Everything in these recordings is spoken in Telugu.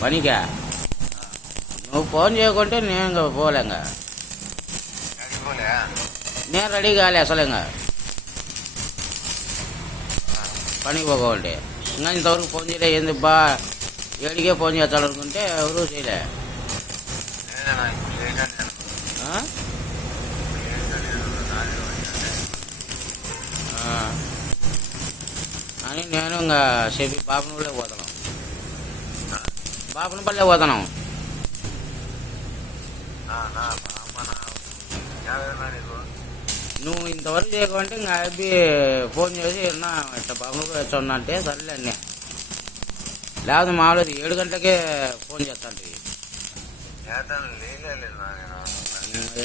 పనికా నువ్వు ఫోన్ చేయకుంటే నేను ఇంకా పోలేంగా. నేను రెడీ కాలే అసలు ఇంకా పనికి పోకోండి. ఇంకా ఇంతవరకు ఫోన్ చేయలే. ఏంది బా ఏడికే ఫోన్ చేస్తాడు అనుకుంటే ఎవరు చేయలే. అని నేను ఇంకా చెప్పి బాపనపల్లె పోతున్నాం. బాపనపల్లె పోతున్నాం. నువ్వు ఇంతవరకు చేయకుంటే ఇంకా అబ్బి ఫోన్ చేసి ఎన్నా ఇట్లా బాపనపల్లె వచ్చా అంటే సర్లే అన్నీ. లేకపోతే మామూలు 7 గంటలకే ఫోన్ చేస్తాను.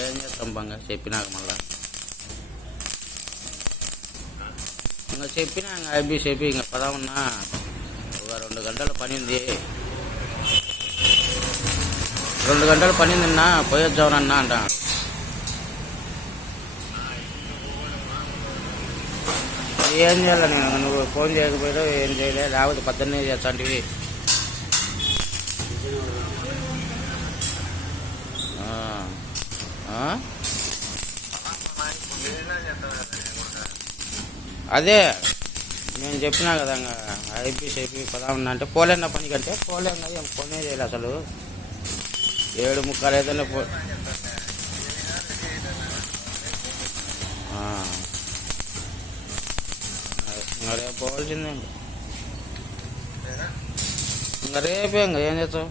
ఏం చేస్తాం బంగా చెప్పినాక మళ్ళా ఇంకా చెప్పినా ఇంకా అబ్బి చెప్పి ఇంకా పదామన్నా ఒక 2 గంటల పని ఉంది. 2 గంటల పని ఉందన్నా పోయొచ్చావునన్నా అంట. ఏం చేయాలి నేను? నువ్వు ఫోన్ చేయకపోయావు, ఏం చేయలే. లేకపోతే 12 చేస్తాంటివి. అదే నేను చెప్పినా కదా ఇంకా ఐపీ చెప్పి పదామన్నా అంటే పోలేన్న పని కంటే పోలేంగా. ఏం ఫోనే చేయాలి అసలు. 7:45 ఏదైనా ఇంకా రేపు పోవాల్సిందే. ఇంకా రేపే ఇంకా ఏం చేస్తావు?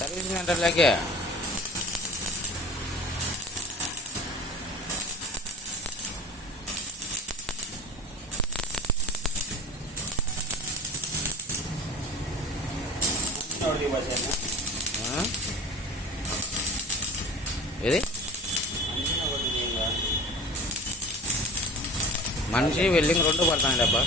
సర్వీస్ సెంటర్లోకే ఇది మనిషి వెల్డింగ్ 2 పడతాను డబ్బా.